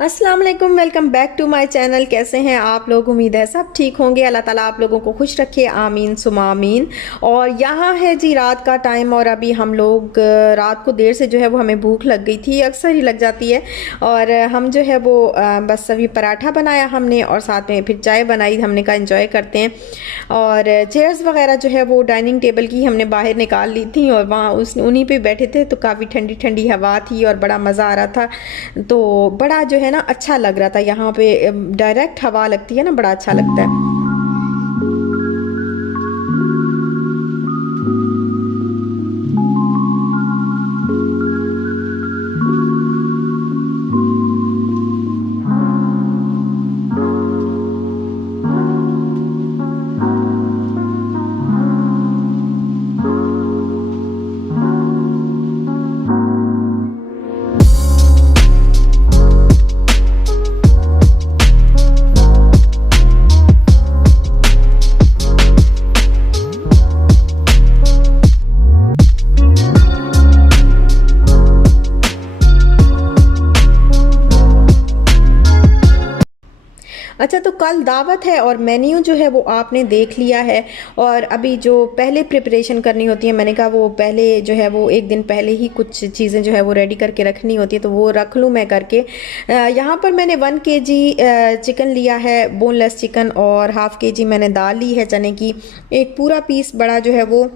अस्सलाम वालेकुम, welcome back to my channel. कैसे हैं आप लोग? उम्मीद है सब ठीक होंगे। अल्लाह ताला आप लोगों को खुश रखे, आमीन सुमा आमीन। और यहाँ है जी रात का टाइम, और अभी हम लोग रात को देर से जो है वो हमें भूख लग गई थी, अक्सर ही लग जाती है। और हम जो है वो बस अभी पराठा बनाया हमने, और साथ में फिर चाय बनाई। हमने कहा एंजॉय करते हैं। और चेयर्स वगैरह जो है वो डाइनिंग टेबल की हमने बाहर निकाल ली थी, और वहाँ उस उन्हीं पे बैठे थे, तो काफ़ी ठंडी ठंडी हवा थी और बड़ा मज़ा आ रहा था। तो बड़ा जो है ना अच्छा लग रहा था। यहाँ पे डायरेक्ट हवा लगती है ना, बड़ा अच्छा लगता है। अच्छा, तो कल दावत है और मेन्यू जो है वो आपने देख लिया है। और अभी जो पहले प्रिपरेशन करनी होती है, मैंने कहा वो पहले जो है वो एक दिन पहले ही कुछ चीज़ें जो है वो रेडी करके रखनी होती है, तो वो रख लूँ मैं करके। यहाँ पर मैंने 1 kg चिकन लिया है, बोनलेस चिकन, और हाफ़ kg मैंने दाल ली है चने की। एक पूरा पीस बड़ा जो है वो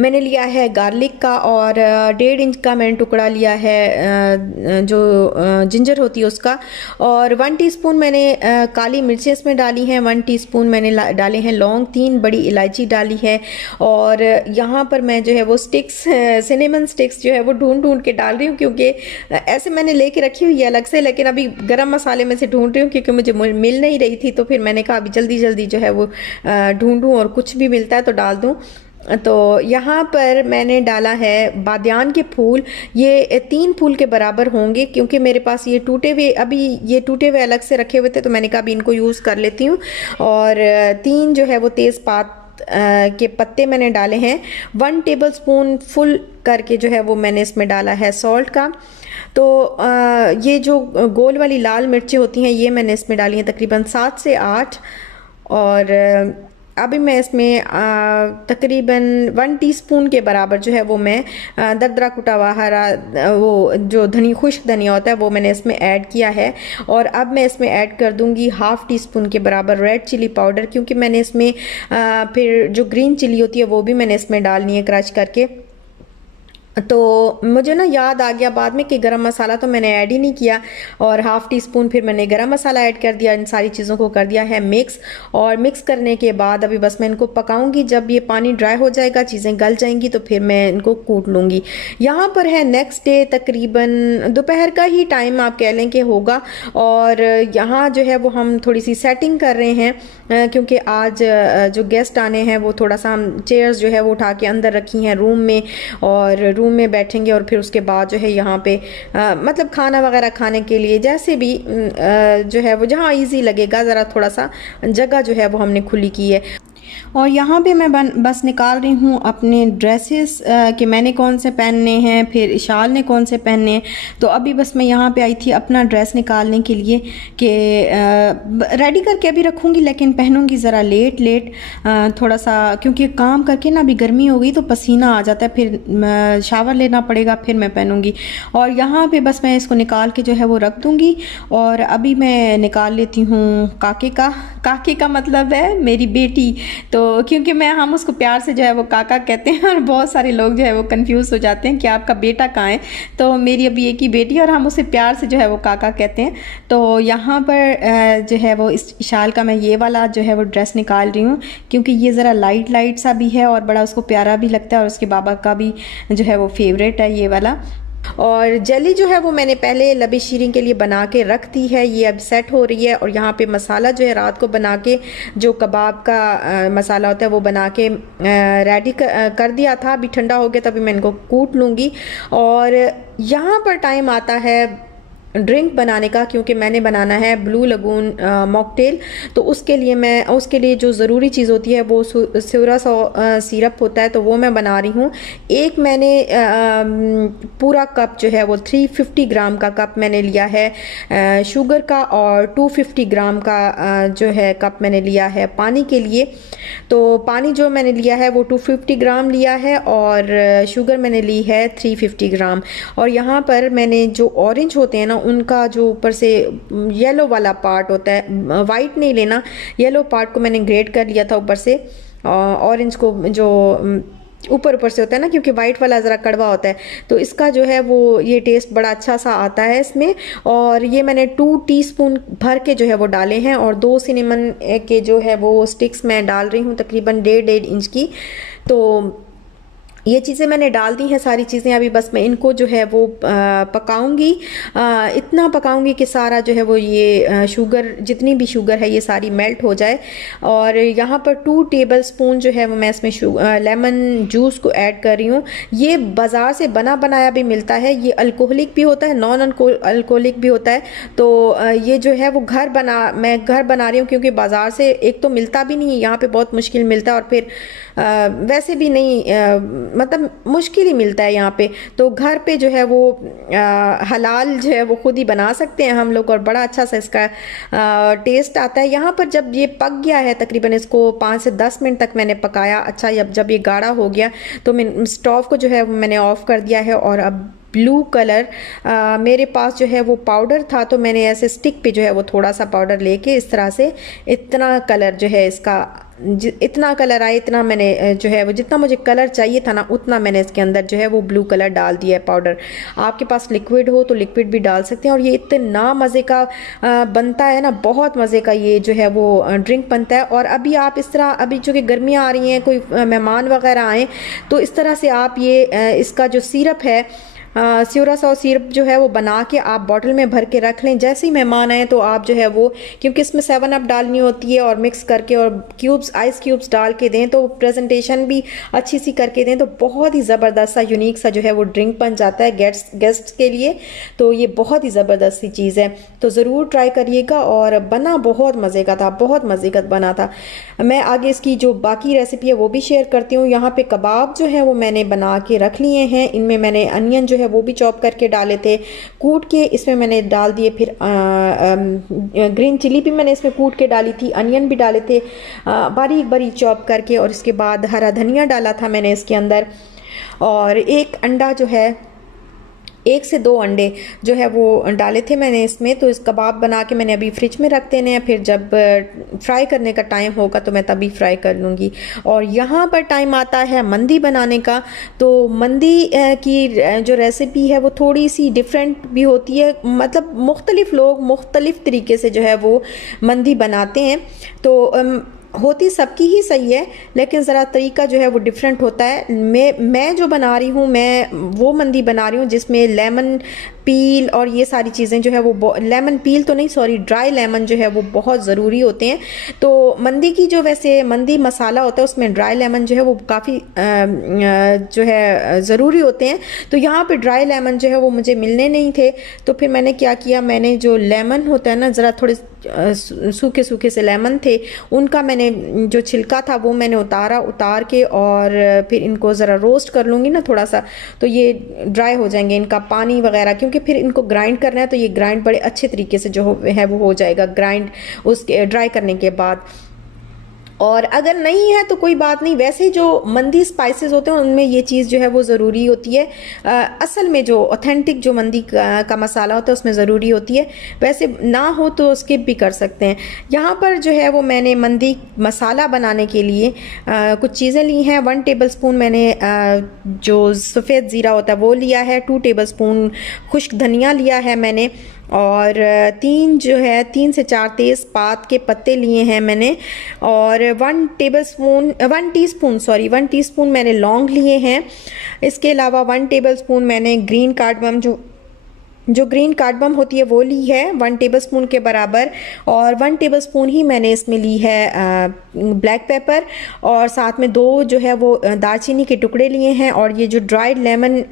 मैंने लिया है गार्लिक का, और 1.5 इंच का मैंने टुकड़ा लिया है जो जिंजर होती है उसका। और 1 टीस्पून मैंने काली मिर्चें इसमें डाली हैं। 1 टीस्पून मैंने डाले हैं लौंग, 3 बड़ी इलायची डाली है। और यहाँ पर मैं जो है वो स्टिक्स, सिनेमन स्टिक्स जो है वो ढूंढ ढूंढ के डाल रही हूँ, क्योंकि ऐसे मैंने लेके रखी हुई है अलग से, लेकिन अभी गरम मसाले में से ढूंढ रही हूँ क्योंकि मुझे मिल नहीं रही थी। तो फिर मैंने कहा अभी जल्दी जल्दी जो है वो ढूंढूँ, और कुछ भी मिलता है तो डाल दूँ। तो यहाँ पर मैंने डाला है बादियान के फूल। ये 3 फूल के बराबर होंगे, क्योंकि मेरे पास ये टूटे हुए, अभी ये टूटे हुए अलग से रखे हुए थे, तो मैंने कहा अभी इनको यूज़ कर लेती हूँ। और 3 जो है वो तेज़पात के पत्ते मैंने डाले हैं। 1 टेबलस्पून फुल करके जो है वो मैंने इसमें डाला है सॉल्ट का। तो ये जो गोल वाली लाल मिर्चें होती हैं, ये मैंने इसमें डाली हैं तकरीबन 7 से 8। और अभी मैं इसमें तकरीबन 1 टीस्पून के बराबर जो है वो मैं दरदरा कुटा हुआ हरा वो जो खुश्क धनिया होता है वो मैंने इसमें ऐड किया है। और अब मैं इसमें ऐड कर दूंगी हाफ़ टीस्पून के बराबर रेड चिली पाउडर, क्योंकि मैंने इसमें फिर जो ग्रीन चिली होती है वो भी मैंने इसमें डालनी है क्रश करके। तो मुझे ना याद आ गया बाद में कि गरम मसाला तो मैंने ऐड ही नहीं किया, और हाफ़ टीस्पून फिर मैंने गरम मसाला ऐड कर दिया। इन सारी चीज़ों को कर दिया है मिक्स। और मिक्स करने के बाद अभी बस मैं इनको पकाऊंगी। जब ये पानी ड्राई हो जाएगा, चीज़ें गल जाएंगी, तो फिर मैं इनको कूट लूँगी। यहाँ पर है नेक्स्ट डे, तकरीबन दोपहर का ही टाइम आप कह लें कि होगा। और यहाँ जो है वो हम थोड़ी सी सेटिंग कर रहे हैं, क्योंकि आज जो गेस्ट आने हैं वो थोड़ा सा हम चेयर्स जो है वो उठा के अंदर रखी हैं रूम में, और रूम में बैठेंगे। और फिर उसके बाद जो है यहाँ पे मतलब खाना वगैरह खाने के लिए जैसे भी जो है वो जहाँ इजी लगेगा, ज़रा थोड़ा सा जगह जो है वो हमने खुली की है। और यहाँ पे मैं बस निकाल रही हूँ अपने ड्रेसेस कि मैंने कौन से पहनने हैं, फिर इशाल ने कौन से पहनने हैं। तो अभी बस मैं यहाँ पे आई थी अपना ड्रेस निकालने के लिए कि रेडी करके अभी रखूँगी, लेकिन पहनूँगी ज़रा लेट लेट थोड़ा सा, क्योंकि काम करके ना अभी गर्मी हो गई तो पसीना आ जाता है, फिर शावर लेना पड़ेगा, फिर मैं पहनूँगी। और यहाँ पे बस मैं इसको निकाल के जो है वो रख दूँगी। और अभी मैं निकाल लेती हूँ काके का मतलब है मेरी बेटी। तो क्योंकि हम उसको प्यार से जो है वो काका कहते हैं, और बहुत सारे लोग जो है वो कंफ्यूज हो जाते हैं कि आपका बेटा कहाँ है। तो मेरी अभी एक ही बेटी है, और हम उसे प्यार से जो है वो काका कहते हैं। तो यहाँ पर जो है वो इस शाल का मैं ये वाला जो है वो ड्रेस निकाल रही हूँ, क्योंकि ये ज़रा लाइट लाइट सा भी है और बड़ा उसको प्यारा भी लगता है, और उसके बाबा का भी जो है वो फेवरेट है ये वाला। और जेली जो है वो मैंने पहले लबी शीरिंग के लिए बना के रख दी है, ये अब सेट हो रही है। और यहाँ पे मसाला जो है रात को बना के, जो कबाब का मसाला होता है वो बना के रेडी कर दिया था। अभी ठंडा हो गया, तभी मैं इनको कूट लूँगी। और यहाँ पर टाइम आता है ड्रिंक बनाने का, क्योंकि मैंने बनाना है ब्लू लगून मॉकटेल। तो उसके लिए जो ज़रूरी चीज़ होती है वो सिरा सिरप होता है, तो वो मैं बना रही हूँ। एक मैंने पूरा कप जो है वो 350 ग्राम का कप मैंने लिया है शुगर का, और 250 ग्राम का जो है कप मैंने लिया है पानी के लिए। तो पानी जो मैंने लिया है वो 250 ग्राम लिया है, और शुगर मैंने ली है 350 ग्राम। और यहाँ पर मैंने जो ऑरेंज होते हैं ना, उनका जो ऊपर से येलो वाला पार्ट होता है, वाइट नहीं लेना, येलो पार्ट को मैंने ग्रेट कर लिया था ऊपर से। ऑरेंज को जो ऊपर ऊपर से होता है ना, क्योंकि वाइट वाला ज़रा कड़वा होता है, तो इसका जो है वो ये टेस्ट बड़ा अच्छा सा आता है इसमें। और ये मैंने 2 टीस्पून भर के जो है वो डाले हैं, और 2 सिनेमन के जो है वो स्टिक्स मैं डाल रही हूँ, तकरीबन 1.5 इंच की। तो ये चीज़ें मैंने डाल दी हैं सारी चीज़ें। अभी बस मैं इनको जो है वो पकाऊंगी, इतना पकाऊंगी कि सारा जो है वो ये शुगर, जितनी भी शुगर है ये सारी मेल्ट हो जाए। और यहाँ पर 2 टेबल स्पून जो है वो मैं इसमें लेमन जूस को ऐड कर रही हूँ। ये बाज़ार से बना बनाया भी मिलता है, ये अल्कोहलिक भी होता है, नॉन अल्कोहलिक भी होता है। तो ये जो है वो मैं घर बना रही हूँ, क्योंकि बाज़ार से एक तो मिलता भी नहीं है, यहाँ पे बहुत मुश्किल मिलता है, और फिर वैसे भी नहीं, मतलब मुश्किल ही मिलता है यहाँ पे। तो घर पे जो है वो हलाल जो है वो खुद ही बना सकते हैं हम लोग, और बड़ा अच्छा सा इसका टेस्ट आता है। यहाँ पर जब ये पक गया है, तकरीबन इसको 5 से 10 मिनट तक मैंने पकाया। अच्छा, जब ये गाढ़ा हो गया तो मैं स्टोव को जो है मैंने ऑफ कर दिया है। और अब ब्लू कलर मेरे पास जो है वो पाउडर था, तो मैंने ऐसे स्टिक पे जो है वो थोड़ा सा पाउडर लेके इस तरह से इतना कलर जो है इसका, इतना कलर आए, इतना मैंने जो है वो जितना मुझे कलर चाहिए था ना, उतना मैंने इसके अंदर जो है वो ब्लू कलर डाल दिया है पाउडर। आपके पास लिक्विड हो तो लिक्विड भी डाल सकते हैं। और ये इतना मज़े का बनता है ना, बहुत मज़े का ये जो है वो ड्रिंक बनता है। और अभी आप इस तरह, अभी जो कि गर्मियाँ आ रही हैं, कोई मेहमान वगैरह आए, तो इस तरह से आप ये इसका जो सिरप है, स्यूरा सॉ सिरप जो है वो बना के आप बॉटल में भर के रख लें। जैसे ही मेहमान आए तो आप जो है वो, क्योंकि इसमें 7 अप डालनी होती है, और मिक्स करके और आइस क्यूब्स डाल के दें, तो प्रेजेंटेशन भी अच्छी सी करके दें, तो बहुत ही ज़बरदस्त सा यूनिक सा जो है वो ड्रिंक बन जाता है गेस्ट के लिए। तो ये बहुत ही ज़बरदस्त सी चीज़ है, तो ज़रूर ट्राई करिएगा। और बना बहुत मज़े का था, बहुत मज़े का बना था। मैं आगे इसकी जो बाकी रेसिपी है वो भी शेयर करती हूँ। यहाँ पे कबाब जो है वो मैंने बना के रख लिए हैं, इनमें मैंने अनियन जो है वो भी चॉप करके डाले थे, कूट के इसमें मैंने डाल दिए। फिर ग्रीन चिली भी मैंने इसमें कूट के डाली थी, अनियन भी डाले थे बारीक बारीक चॉप करके, और इसके बाद हरा धनिया डाला था मैंने इसके अंदर। और एक अंडा जो है, 1 से 2 अंडे जो है वो डाले थे मैंने इसमें। तो इस कबाब बना के मैंने अभी फ्रिज में रख देने हैं, फिर जब फ्राई करने का टाइम होगा तो मैं तभी फ्राई कर लूँगी। और यहाँ पर टाइम आता है मंदी बनाने का। तो मंदी की जो रेसिपी है वो थोड़ी सी डिफरेंट भी होती है, मतलब मुख्तलिफ लोग मुख्तलिफ तरीके से जो है वो मंदी बनाते हैं। तो होती सबकी ही सही है, लेकिन ज़रा तरीका जो है वो डिफरेंट होता है। मैं जो बना रही हूँ, मैं वो मंदी बना रही हूँ जिसमें लेमन पील और ये सारी चीज़ें जो है वो, लेमन पील तो नहीं, सॉरी, ड्राई लेमन जो है वो बहुत ज़रूरी होते हैं। तो मंदी की जो वैसे मंदी मसाला होता है उसमें ड्राई लेमन जो है वो काफ़ी जो है ज़रूरी होते हैं। तो यहाँ पे ड्राई लेमन जो है वो मुझे मिलने नहीं थे, तो फिर मैंने क्या किया, मैंने जो लेमन होता है ना, ज़रा थोड़े सूखे सूखे से लेमन थे, उनका मैंने जो छिलका था वो मैंने उतार के, और फिर इनको ज़रा रोस्ट कर लूँगी ना थोड़ा सा, तो ये ड्राई हो जाएंगे, इनका पानी वगैरह, क्योंकि फिर इनको ग्राइंड करना है, तो ये ग्राइंड बड़े अच्छे तरीके से जो है वो हो जाएगा ग्राइंड उसके ड्राई करने के बाद। और अगर नहीं है तो कोई बात नहीं, वैसे जो मंदी स्पाइसेस होते हैं उनमें ये चीज़ जो है वो ज़रूरी होती है। असल में जो ऑथेंटिक जो मंदी का मसाला होता है उसमें ज़रूरी होती है, वैसे ना हो तो स्किप भी कर सकते हैं। यहाँ पर जो है वो मैंने मंदी मसाला बनाने के लिए कुछ चीज़ें ली हैं। 1 टेबल स्पून मैंने जो सफ़ेद ज़ीरा होता है वो लिया है, 2 टेबल स्पून खुश्क धनिया लिया है मैंने, और 3 से 4 तेज़पात के पत्ते लिए हैं मैंने, और 1 टीस्पून मैंने लौंग लिए हैं। इसके अलावा 1 टेबल स्पून मैंने ग्रीन कार्डमम जो ग्रीन कार्डमम होती है वो ली है, 1 टेबल स्पून के बराबर। और 1 टेबल स्पून ही मैंने इसमें ली है ब्लैक पेपर, और साथ में 2 जो है वो दालचीनी के टुकड़े लिए हैं। और ये जो ड्राइड लेमन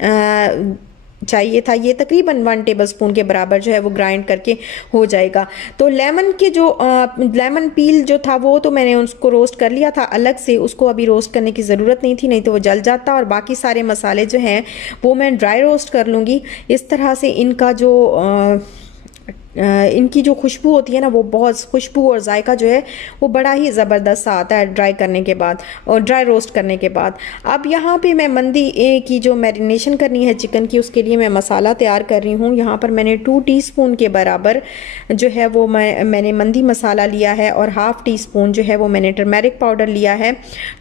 चाहिए था। ये तकरीबन 1 टेबलस्पून के बराबर जो है वो ग्राइंड करके हो जाएगा। तो लेमन के जो लेमन पील जो था वो तो मैंने उसको रोस्ट कर लिया था अलग से, उसको अभी रोस्ट करने की ज़रूरत नहीं थी, नहीं तो वो जल जाता। और बाकी सारे मसाले जो हैं वो मैं ड्राई रोस्ट कर लूँगी। इस तरह से इनका जो इनकी जो खुशबू होती है ना, वो बहुत खुशबू और जायका जो है वो बड़ा ही ज़बरदस्त सा आता है ड्राई करने के बाद और ड्राई रोस्ट करने के बाद। अब यहाँ पे मैं मंदी की जो मैरिनेशन करनी है चिकन की, उसके लिए मैं मसाला तैयार कर रही हूँ। यहाँ पर मैंने 2 टीस्पून के बराबर जो है वो मैंने मंदी मसाला लिया है और ½ टीस्पून जो है वो मैंने टर्मेरिक पाउडर लिया है।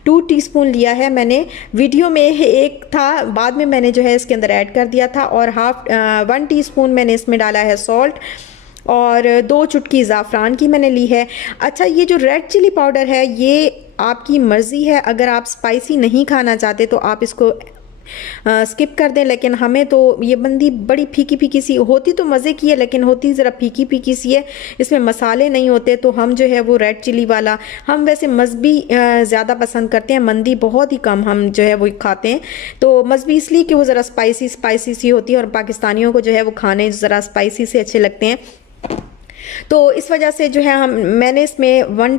2 टीस्पून लिया है मैंने, वीडियो में एक था, बाद में मैंने जो है इसके अंदर ऐड कर दिया था। और 1 टीस्पून मैंने इसमें डाला है सॉल्ट और 2 चुटकी ज़ाफ़रान की मैंने ली है। अच्छा, ये जो रेड चिली पाउडर है ये आपकी मर्ज़ी है, अगर आप स्पाइसी नहीं खाना चाहते तो आप इसको स्किप कर दें, लेकिन हमें तो ये बंदी बड़ी फीकी फीकी सी होती, तो मज़े की है लेकिन होती ज़रा फीकी फीकी सी है, इसमें मसाले नहीं होते। तो हम जो है वो रेड चिली वाला, हम वैसे मज़बी ज़्यादा पसंद करते हैं, मंदी बहुत ही कम हम जो है वो खाते हैं। तो मज़बी इसलिए कि वो ज़रा स्पाइसी स्पाइसी सी होती है और पाकिस्तानियों को जो है वो खाने ज़रा स्पाइसी से अच्छे लगते हैं। तो इस वजह से जो है मैंने इसमें 1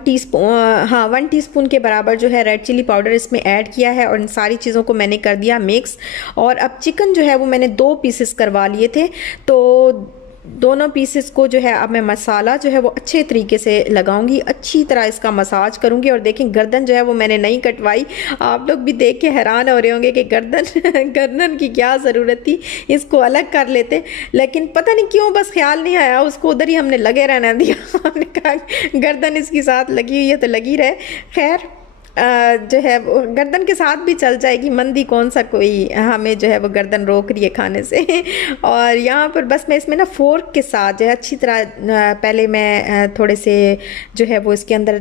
टीस्पून के बराबर जो है रेड चिली पाउडर इसमें ऐड किया है और इन सारी चीज़ों को मैंने कर दिया मिक्स। और अब चिकन जो है वो मैंने 2 पीसेस करवा लिए थे, तो दोनों पीसेस को जो है अब मैं मसाला जो है वो अच्छे तरीके से लगाऊंगी, अच्छी तरह इसका मसाज करूंगी। और देखें गर्दन जो है वो मैंने नहीं कटवाई, आप लोग भी देख के हैरान हो रहे होंगे कि गर्दन की क्या ज़रूरत थी, इसको अलग कर लेते, लेकिन पता नहीं क्यों बस ख्याल नहीं आया, उसको उधर ही हमने लगे रहने दिया। हमने कहा गर्दन इसकी साथ लगी हुई है तो लगी रहे। खैर जो है वो गर्दन के साथ भी चल जाएगी, मंदी कौन सा कोई हमें जो है वो गर्दन रोक रही है खाने से। और यहाँ पर बस मैं इसमें ना फोर्क के साथ जो है अच्छी तरह पहले मैं थोड़े से जो है वो इसके अंदर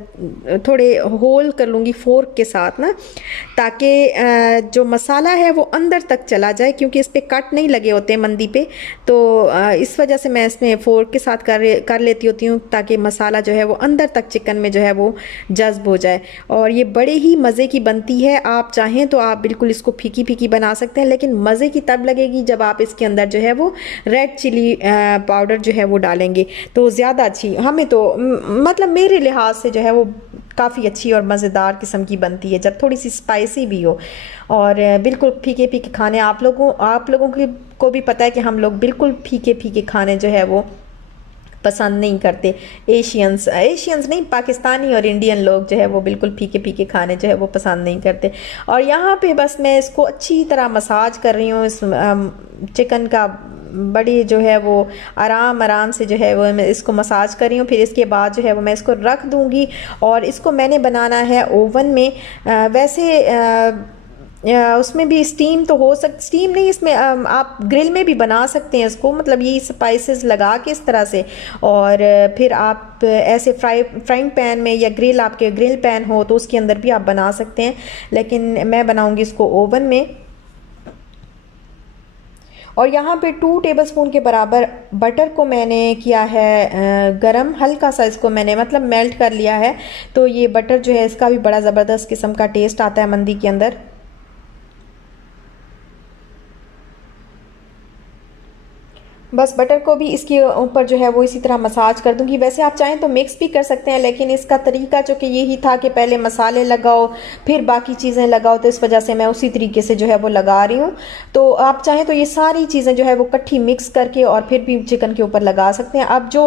थोड़े होल कर लूँगी फोर्क के साथ ना, ताकि जो मसाला है वो अंदर तक चला जाए, क्योंकि इस पर कट नहीं लगे होते मंदी पे। तो इस वजह से मैं इसमें फोर्क के साथ कर लेती होती हूँ, ताकि मसाला जो है वो अंदर तक चिकन में जो है वो जज्ब हो जाए। और ये बड़े ही मज़े की बनती है, आप चाहें तो आप बिल्कुल इसको फीकी फीकी बना सकते हैं, लेकिन मज़े की तब लगेगी जब आप इसके अंदर जो है वो रेड चिली पाउडर जो है वो डालेंगे, तो ज़्यादा अच्छी हमें तो मतलब मेरे लिहाज से जो है वो काफ़ी अच्छी और मज़ेदार किस्म की बनती है, जब थोड़ी सी स्पाइसी भी हो। और बिल्कुल फीके फीके खाने आप लोगों को भी पता है कि हम लोग बिल्कुल फीके फीके खाने जो है वो पसंद नहीं करते। एशियंस नहीं, पाकिस्तानी और इंडियन लोग जो है वो बिल्कुल फीके फीके खाने जो है वो पसंद नहीं करते। और यहाँ पे बस मैं इसको अच्छी तरह मसाज कर रही हूँ, इस चिकन का बड़ी जो है वो आराम से जो है वो मैं इसको मसाज कर रही हूँ। फिर इसके बाद जो है वो मैं इसको रख दूँगी और इसको मैंने बनाना है ओवन में। वैसे उसमें भी स्टीम तो हो स्टीम नहीं, इसमें आप ग्रिल में भी बना सकते हैं इसको, मतलब ये स्पाइसेस लगा के इस तरह से। और फिर आप ऐसे फ्राइंग पैन में या आपके ग्रिल पैन हो तो उसके अंदर भी आप बना सकते हैं, लेकिन मैं बनाऊंगी इसको ओवन में। और यहाँ पे 2 टेबलस्पून के बराबर बटर को मैंने किया है गरम, हल्का सा इसको मैंने मतलब मेल्ट कर लिया है। तो ये बटर जो है इसका भी बड़ा ज़बरदस्त किस्म का टेस्ट आता है मंदी के अंदर। बस बटर को भी इसके ऊपर जो है वो इसी तरह मसाज कर दूंगी। वैसे आप चाहें तो मिक्स भी कर सकते हैं, लेकिन इसका तरीका जो कि यही था कि पहले मसाले लगाओ फिर बाकी चीज़ें लगाओ, तो इस वजह से मैं उसी तरीके से जो है वो लगा रही हूँ। तो आप चाहें तो ये सारी चीज़ें जो है वो इकट्ठी मिक्स करके और फिर भी चिकन के ऊपर लगा सकते हैं। अब जो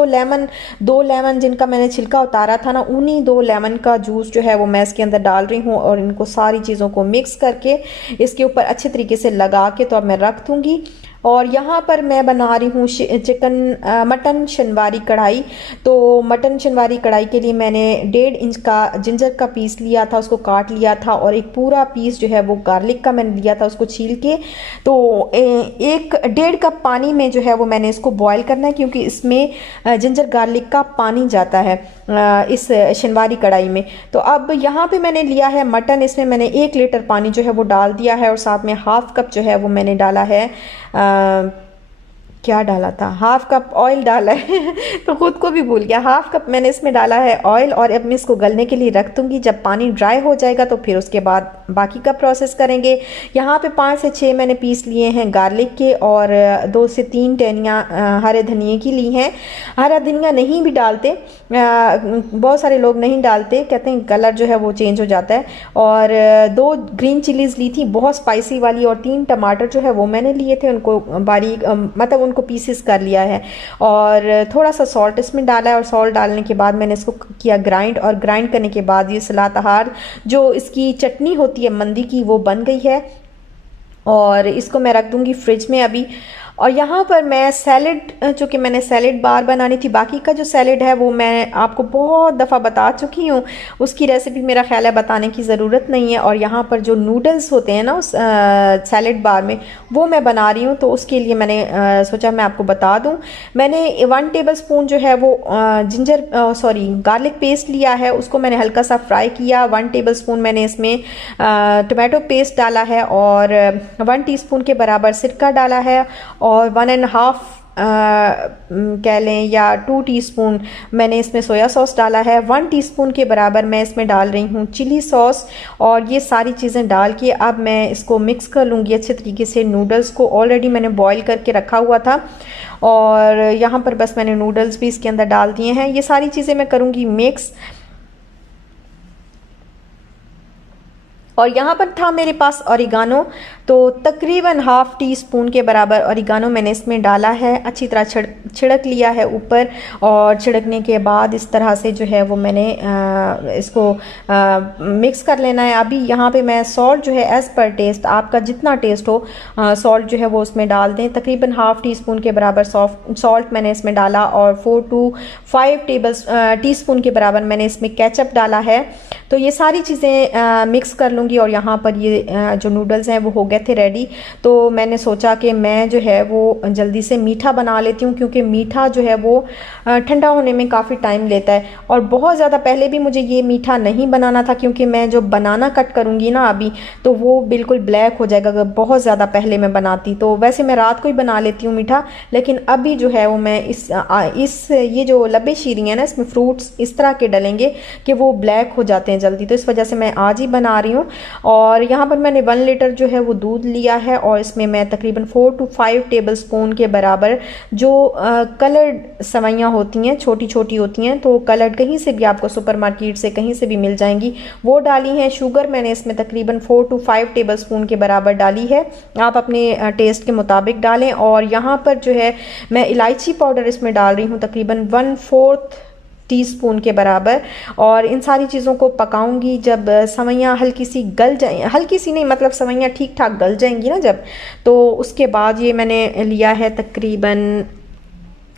2 लेमन जिनका मैंने छिलका उतारा था ना, उन्हीं 2 लेमन का जूस जो है वो मैं इसके अंदर डाल रही हूँ और इनको सारी चीज़ों को मिक्स करके इसके ऊपर अच्छे तरीके से लगा के तो अब मैं रख दूँगी। और यहाँ पर मैं बना रही हूँ मटन शनवारी कढ़ाई। तो मटन शनवारी कढ़ाई के लिए मैंने 1.5 इंच का जिंजर का पीस लिया था, उसको काट लिया था, और एक पूरा पीस जो है वो गार्लिक का मैंने लिया था, उसको छील के। तो 1.5 कप पानी में जो है वो मैंने इसको बॉयल करना है, क्योंकि इसमें जिंजर गार्लिक का पानी जाता है इस शनवारी कढ़ाई में। तो अब यहाँ पे मैंने लिया है मटन, इसमें मैंने 1 लीटर पानी जो है वो डाल दिया है और साथ में ½ कप जो है वो मैंने डाला है क्या डाला था, हाफ कप ऑयल डाला है तो खुद को भी भूल गया। हाफ कप मैंने इसमें डाला है ऑयल और अब मैं इसको गलने के लिए रख दूंगी। जब पानी ड्राई हो जाएगा तो फिर उसके बाद बाकी का प्रोसेस करेंगे। यहाँ पे 5 से 6 मैंने पीस लिए हैं गार्लिक के और 2 से 3 टहनियाँ हरे धनिए की ली हैं। हरा धनिया नहीं भी डालते, बहुत सारे लोग नहीं डालते, कहते हैं कलर जो है वो चेंज हो जाता है। और 2 ग्रीन चिलीज़ ली थी बहुत स्पाइसी वाली, और 3 टमाटर जो है वो मैंने लिए थे, उनको बारीक मतलब उनको पीसेस कर लिया है। और थोड़ा सा सॉल्ट इसमें डाला है, और सॉल्ट डालने के बाद मैंने इसको किया ग्राइंड, और ग्राइंड करने के बाद ये सलातहार जो इसकी चटनी होती है मंदी की वो बन गई है। और इसको मैं रख दूंगी फ्रिज में अभी। और यहाँ पर मैं सैलेड, जो कि मैंने सैलेड बार बनानी थी, बाकी का जो सैलेड है वो मैं आपको बहुत दफ़ा बता चुकी हूँ, उसकी रेसिपी मेरा ख्याल है बताने की ज़रूरत नहीं है। और यहाँ पर जो नूडल्स होते हैं ना उस सैलेड बार में, वो मैं बना रही हूँ, तो उसके लिए मैंने सोचा मैं आपको बता दूँ। मैंने 1 टेबल स्पून जो है वो गार्लिक पेस्ट लिया है, उसको मैंने हल्का सा फ्राई किया। 1 टेबल स्पून मैंने इसमें टमाटो पेस्ट डाला है, और 1 टीस्पून के बराबर सिरका डाला है, और 1.5 कह लें या 2 टीस्पून मैंने इसमें सोया सॉस डाला है। 1 टीस्पून के बराबर मैं इसमें डाल रही हूँ चिली सॉस। और ये सारी चीज़ें डाल के अब मैं इसको मिक्स कर लूँगी अच्छे तरीके से। नूडल्स को ऑलरेडी मैंने बॉईल करके रखा हुआ था, और यहाँ पर बस मैंने नूडल्स भी इसके अंदर डाल दिए हैं। ये सारी चीज़ें मैं करूँगी मिक्स। और यहाँ पर था मेरे पास ऑरिगानो, तो तकरीबन 1/2 टीस्पून के बराबर ऑरिगानो मैंने इसमें डाला है। अच्छी तरह छिड़क लिया है ऊपर, और छिड़कने के बाद इस तरह से जो है वो मैंने इसको मिक्स कर लेना है। अभी यहाँ पे मैं सॉल्ट जो है एज़ पर टेस्ट, आपका जितना टेस्ट हो सॉल्ट जो है वो उसमें डाल दें। तकरीबन 1/2 टीस्पून के बराबर सॉल्ट मैंने इसमें डाला, और 4 to 5 टीस्पून के बराबर मैंने इसमें केचप डाला है। तो ये सारी चीज़ें मिक्स कर लूँगी। और यहाँ पर ये जो नूडल्स हैं वो हो गए थे रेडी। तो मैंने सोचा कि मैं जो है वो जल्दी से मीठा बना लेती हूँ, क्योंकि मीठा जो है वो ठंडा होने में काफ़ी टाइम लेता है। और बहुत ज़्यादा पहले भी मुझे ये मीठा नहीं बनाना था, क्योंकि मैं जो बनाना कट करूँगी ना अभी, तो वो बिल्कुल ब्लैक हो जाएगा अगर बहुत ज़्यादा पहले मैं बनाती। तो वैसे मैं रात को ही बना लेती हूँ मीठा, लेकिन अभी जो है वो मैं ये जो लब्बे शीरी हैं ना, इसमें फ्रूट्स इस तरह के डलेंगे कि वो ब्लैक हो जाते हैं जल्दी, तो इस वजह से मैं आज ही बना रही हूँ। और यहाँ पर मैंने 1 लीटर जो है वो दूध लिया है, और इसमें मैं तकरीबन 4 to 5 टेबल स्पून के बराबर जो कलर्ड सेवइयाँ होती हैं, छोटी छोटी होती हैं, तो कलर्ड कहीं से भी आपको सुपरमार्केट से कहीं से भी मिल जाएंगी, वो डाली हैं। शुगर मैंने इसमें तकरीबन 4 to 5 टेबल स्पून के बराबर डाली है, आप अपने टेस्ट के मुताबिक डालें। और यहाँ पर जो है मैं इलायची पाउडर इसमें डाल रही हूँ तकरीबन 1/4 टीस्पून के बराबर। और इन सारी चीज़ों को पकाऊंगी। जब सेवइयाँ हल्की सी गल जाएं, हल्की सी नहीं मतलब सेवइयाँ ठीक ठाक गल जाएंगी ना जब, तो उसके बाद ये मैंने लिया है तकरीबन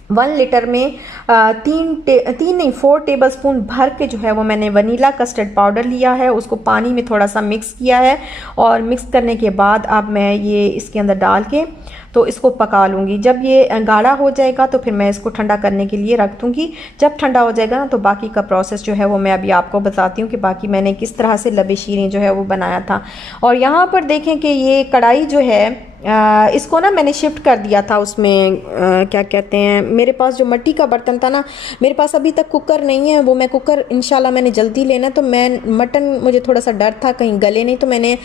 1 लीटर में 4 टेबल स्पून भर के जो है वो मैंने वनीला कस्टर्ड पाउडर लिया है, उसको पानी में थोड़ा सा मिक्स किया है। और मिक्स करने के बाद अब मैं ये इसके अंदर डाल के तो इसको पका लूँगी। जब ये गाढ़ा हो जाएगा तो फिर मैं इसको ठंडा करने के लिए रख दूँगी। जब ठंडा हो जाएगा ना तो बाकी का प्रोसेस जो है वो मैं अभी आपको बताती हूँ कि बाकी मैंने किस तरह से लबे शीरें जो है वो बनाया था। और यहाँ पर देखें कि ये कढ़ाई जो है इसको ना मैंने शिफ्ट कर दिया था उसमें क्या कहते हैं, मेरे पास जो मिट्टी का बर्तन था ना, मेरे पास अभी तक कुकर नहीं है, वो मैं कुकर इंशाल्लाह मैंने जल्दी लेना। तो मैं मटन मुझे थोड़ा सा डर था कहीं गले नहीं, तो मैंने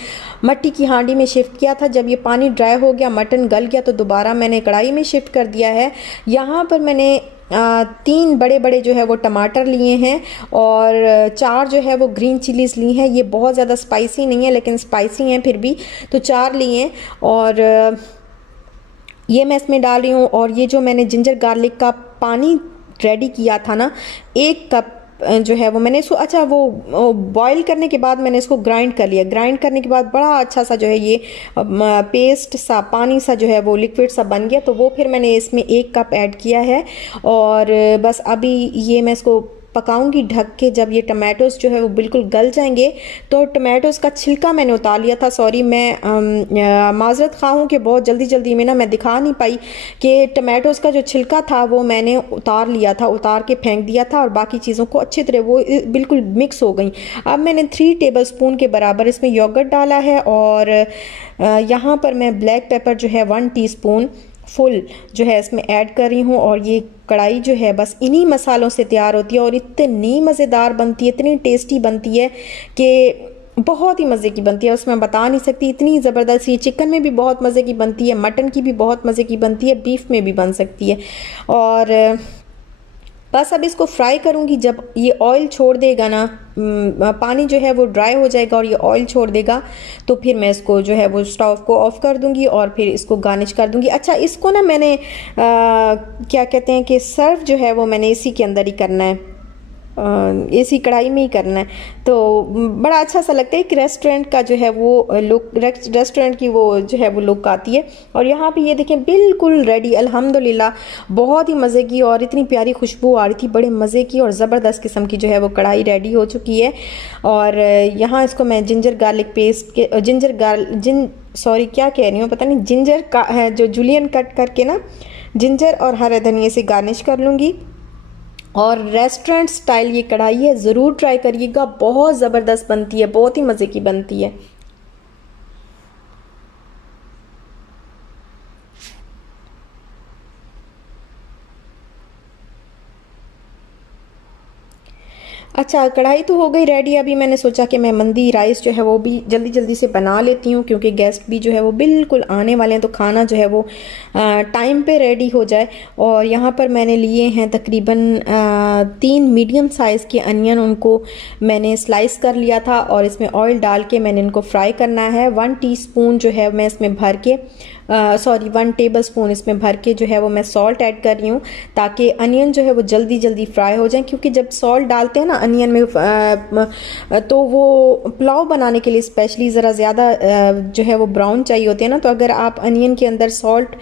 मिट्टी की हांडी में शिफ्ट किया था। जब ये पानी ड्राई हो गया, मटन गल गया, तो दोबारा मैंने कढ़ाई में शिफ्ट कर दिया है। यहाँ पर मैंने 3 बड़े बड़े जो है वो टमाटर लिए हैं, और 4 जो है वो ग्रीन चिलीज़ ली हैं। ये बहुत ज़्यादा स्पाइसी नहीं है लेकिन स्पाइसी हैं फिर भी, तो 4 लिए हैं। और ये मैं इसमें डाल रही हूँ। और ये जो मैंने जिंजर गार्लिक का पानी रेडी किया था ना, 1 कप जो है वो मैंने इसको वो बॉईल करने के बाद मैंने इसको ग्राइंड कर लिया। ग्राइंड करने के बाद बड़ा अच्छा सा जो है ये पेस्ट सा, पानी सा जो है वो लिक्विड सा बन गया। तो वो फिर मैंने इसमें 1 कप ऐड किया है। और बस अभी ये मैं इसको पकाऊंगी ढक के। जब ये टमाटोज़ जो है वो बिल्कुल गल जाएंगे, तो टमाटोज़ का छिलका मैंने उतार लिया था। सॉरी, मैं माजरत खा हूँ कि बहुत जल्दी जल्दी में ना मैं दिखा नहीं पाई कि टमाटोज़ का जो छिलका था वो मैंने उतार लिया था, उतार के फेंक दिया था। और बाकी चीज़ों को अच्छी तरह वो बिल्कुल मिक्स हो गई। अब मैंने 3 टेबल स्पून के बराबर इसमें योगर्ट डाला है। और यहाँ पर मैं ब्लैक पेपर जो है 1 टीस्पून, फुल जो है इसमें ऐड कर रही हूँ। और ये कढ़ाई जो है बस इन्हीं मसालों से तैयार होती है और इतनी मज़ेदार बनती है, इतनी टेस्टी बनती है कि बहुत ही मज़े की बनती है, उसमें बता नहीं सकती, इतनी ज़बरदस्त। ये चिकन में भी बहुत मज़े की बनती है, मटन की भी बहुत मज़े की बनती है, बीफ में भी बन सकती है। और बस अब इसको फ्राई करूँगी। जब ये ऑयल छोड़ देगा ना, पानी जो है वो ड्राई हो जाएगा और ये ऑयल छोड़ देगा, तो फिर मैं इसको जो है वो स्टोव को ऑफ़ कर दूँगी और फिर इसको गार्निश कर दूँगी। अच्छा, इसको ना मैंने क्या कहते हैं कि सर्व जो है वो मैंने इसी के अंदर ही करना है, इसी कढ़ाई में ही करना है। तो बड़ा अच्छा सा लगता है कि रेस्टोरेंट का जो है वो लुक, रेस्टोरेंट की वो जो है वो लुक आती है। और यहाँ पे ये देखें बिल्कुल रेडी अल्हम्दुलिल्लाह, बहुत ही मज़े की और इतनी प्यारी खुशबू आ रही थी, बड़े मज़े की और ज़बरदस्त किस्म की जो है वो कढ़ाई रेडी हो चुकी है। और यहाँ इसको मैं जिंजर गार्लिक पेस्ट के सॉरी क्या कह रही हूँ पता नहीं, जिंजर का है जो जुलियन कट करके ना, जिंजर और हरे धनिए से गार्निश कर लूँगी। और रेस्टोरेंट स्टाइल ये कढ़ाई है, ज़रूर ट्राई करिएगा, बहुत ज़बरदस्त बनती है, बहुत ही मज़े की बनती है। अच्छा, कढ़ाई तो हो गई रेडी। अभी मैंने सोचा कि मैं मंदी राइस जो है वो भी जल्दी जल्दी से बना लेती हूँ, क्योंकि गेस्ट भी जो है वो बिल्कुल आने वाले हैं, तो खाना जो है वो टाइम पे रेडी हो जाए। और यहाँ पर मैंने लिए हैं तकरीबन 3 मीडियम साइज़ के अनियन, उनको मैंने स्लाइस कर लिया था और इसमें ऑयल डाल के मैंने इनको फ्राई करना है। 1 टीस्पून जो है मैं इसमें भर के 1 टेबल स्पून इसमें भर के जो है वो मैं सॉल्ट ऐड कर रही हूँ, ताकि अनियन जो है वो जल्दी जल्दी फ्राई हो जाए। क्योंकि जब सॉल्ट डालते हैं ना अनियन में तो वो पुलाव बनाने के लिए स्पेशली ज़रा ज़्यादा जो है वो ब्राउन चाहिए होते हैं ना, तो अगर आप अनियन के अंदर सॉल्ट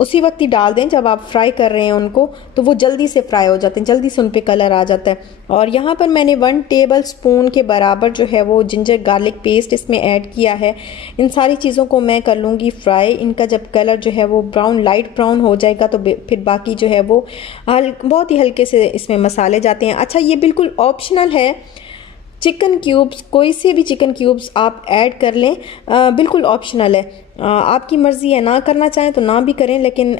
उसी वक्त ही डाल दें जब आप फ्राई कर रहे हैं उनको, तो वो जल्दी से फ्राई हो जाते हैं, जल्दी से उन पे कलर आ जाता है। और यहाँ पर मैंने 1 टेबल स्पून के बराबर जो है वो जिंजर गार्लिक पेस्ट इसमें ऐड किया है। इन सारी चीज़ों को मैं कर लूँगी फ्राई। इनका जब कलर जो है वो ब्राउन, लाइट ब्राउन हो जाएगा, तो फिर बाकी जो है वो बहुत ही हल्के से इसमें मसाले जाते हैं। अच्छा, ये बिल्कुल ऑप्शनल है, चिकन क्यूब्स, कोई से भी चिकन क्यूब्स आप ऐड कर लें, बिल्कुल ऑप्शनल है। आपकी मर्ज़ी है, ना करना चाहें तो ना भी करें, लेकिन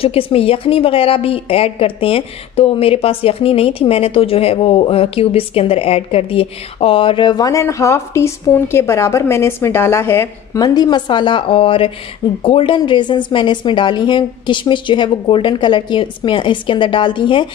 चूँकि इसमें यखनी वगैरह भी ऐड करते हैं, तो मेरे पास यखनी नहीं थी, मैंने तो जो है वो क्यूब इसके अंदर ऐड कर दिए। और 1.5 टीस्पून के बराबर मैंने इसमें डाला है मंदी मसाला, और गोल्डन रेजन्स मैंने इसमें डाली हैं, किशमिश जो है वो गोल्डन कलर की इसमें इसके अंदर डाल दी हैं।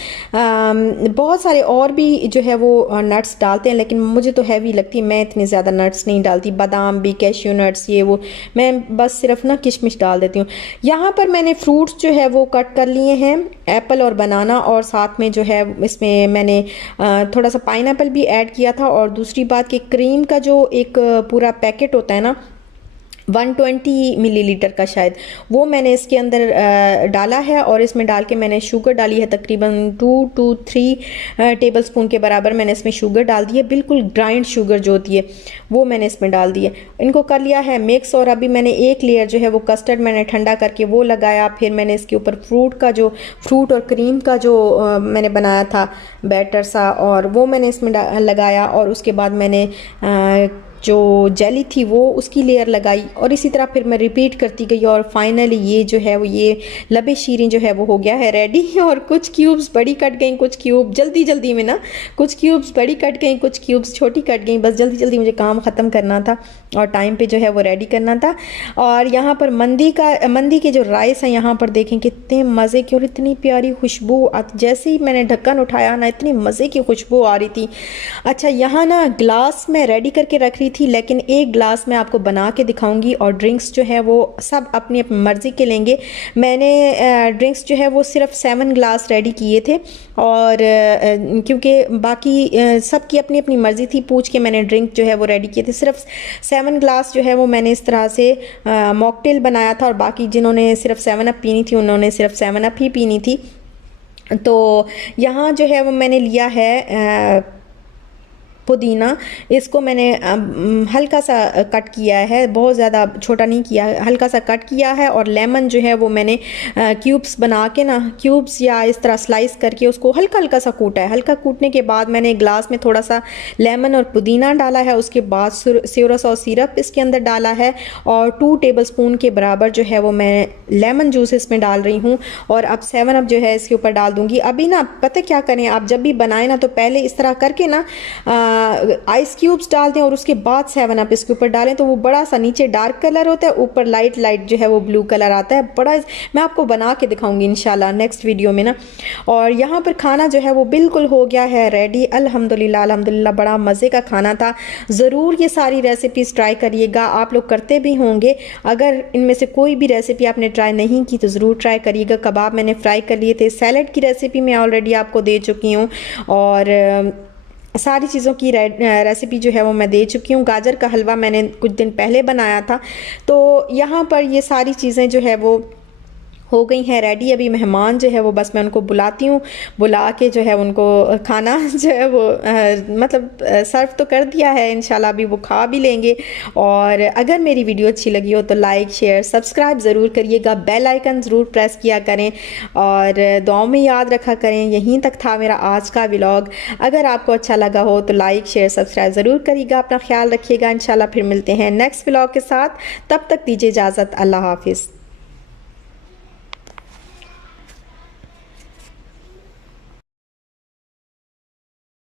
बहुत सारे और भी जो है वो नट्स डालते हैं, लेकिन मुझे तो हैवी लगती है, मैं इतने ज़्यादा नट्स नहीं डालती, बादाम भी, कैश्यू नट्स, ये वो, मैं बस सिर्फ ना किशमिश डाल देती हूँ। यहाँ पर मैंने फ्रूट्स जो है वो कट कर लिए हैं, एप्पल और बनाना, और साथ में जो है इसमें मैंने थोड़ा सा पाइनएप्पल भी ऐड किया था। और दूसरी बात कि क्रीम का जो एक पूरा पैकेट होता है ना, 120 मिलीलीटर का शायद, वो मैंने इसके अंदर डाला है। और इसमें डाल के मैंने शुगर डाली है, तकरीबन 2 to 3 टेबल स्पून के बराबर मैंने इसमें शुगर डाल दी है, बिल्कुल ग्राइंड शुगर जो होती है वो मैंने इसमें डाल दी है। इनको कर लिया है मिक्स। और अभी मैंने एक लेयर जो है वो कस्टर्ड मैंने ठंडा करके वो लगाया, फिर मैंने इसके ऊपर फ्रूट और क्रीम का जो मैंने बनाया था बैटर सा, और वो मैंने इसमें लगाया। और उसके बाद मैंने जो जेली थी वो उसकी लेयर लगाई, और इसी तरह फिर मैं रिपीट करती गई। और फाइनली ये जो है वो ये लबे शीरीं जो है वो हो गया है रेडी। और कुछ क्यूब्स बड़ी कट गई, कुछ क्यूब जल्दी जल्दी में ना, कुछ क्यूब्स बड़ी कट गई, कुछ क्यूब्स छोटी कट गई, बस जल्दी जल्दी मुझे काम ख़त्म करना था और टाइम पे जो है वो रेडी करना था। और यहाँ पर मंदी के जो राइस हैं, यहाँ पर देखें कितने मज़े की और इतनी प्यारी खुशबू, जैसे ही मैंने ढक्कन उठाया ना, इतनी मज़े की खुशबू आ रही थी। अच्छा, यहाँ ना ग्लास में रेडी करके रख रही थी, लेकिन एक ग्लास मैं आपको बना के दिखाऊंगी। और ड्रिंक्स जो है वो सब अपनी अपनी मर्ज़ी के लेंगे। मैंने ड्रिंक्स जो है वो सिर्फ 7 ग्लास रेडी किए थे, और क्योंकि बाकी सबकी अपनी अपनी मर्ज़ी थी, पूछ के मैंने ड्रिंक जो है वो रेडी किए थे। सिर्फ 7 ग्लास जो है वो मैंने इस तरह से मॉकटेल बनाया था, और बाकी जिन्होंने सिर्फ 7 अप पीनी थी उन्होंने सिर्फ 7 अप ही पीनी थी। तो यहाँ जो है वो मैंने लिया है पुदीना, इसको मैंने हल्का सा कट किया है, बहुत ज़्यादा छोटा नहीं किया, हल्का सा कट किया है। और लेमन जो है वो मैंने क्यूब्स बना के ना, क्यूब्स या इस तरह स्लाइस करके उसको हल्का हल्का सा कूटा है। हल्का कूटने के बाद मैंने ग्लास में थोड़ा सा लेमन और पुदीना डाला है, उसके बाद सोया सॉस सिरप इसके अंदर डाला है, और 2 टेबलस्पून के बराबर जो है वो मैं लेमन जूस इसमें डाल रही हूँ। और अब 7 अप जो है इसके ऊपर डाल दूँगी। अभी ना पता क्या करें, आप जब भी बनाएं ना तो पहले इस तरह करके ना आइस क्यूब्स डाल दें और उसके बाद 7 अप इसके ऊपर डालें, तो वो बड़ा सा नीचे डार्क कलर होता है, ऊपर लाइट लाइट जो है वो ब्लू कलर आता है। बड़ा, मैं आपको बना के दिखाऊंगी इंशाल्लाह नेक्स्ट वीडियो में ना। और यहाँ पर खाना जो है वो बिल्कुल हो गया है रेडी, अल्हम्दुलिल्लाह अल्हम्दुलिल्लाह। बड़ा मज़े का खाना था। ज़रूर ये सारी रेसिपीज़ ट्राई करिएगा, आप लोग करते भी होंगे। अगर इनमें से कोई भी रेसिपी आपने ट्राई नहीं की तो ज़रूर ट्राई करिएगा। कबाब मैंने फ्राई कर लिए थे, सैलड की रेसिपी मैं ऑलरेडी आपको दे चुकी हूँ, और सारी चीज़ों की रेसिपी जो है वो मैं दे चुकी हूँ। गाजर का हलवा मैंने कुछ दिन पहले बनाया था। तो यहाँ पर ये सारी चीज़ें जो है वो हो गई हैं रेडी। अभी मेहमान जो है वो बस मैं उनको बुलाती हूँ, बुला के जो है उनको खाना जो है वो मतलब सर्व तो कर दिया है, इंशाल्लाह अभी वो खा भी लेंगे। और अगर मेरी वीडियो अच्छी लगी हो तो लाइक शेयर सब्सक्राइब ज़रूर करिएगा, बेल आइकन ज़रूर प्रेस किया करें, और दुआओं में याद रखा करें। यहीं तक था मेरा आज का व्लॉग। अगर आपको अच्छा लगा हो तो लाइक शेयर सब्सक्राइब ज़रूर करिएगा। अपना ख्याल रखिएगा। इंशाल्लाह फिर मिलते हैं नेक्स्ट व्लॉग के साथ। तब तक दीजिए इजाज़त। अल्लाह हाफिज़।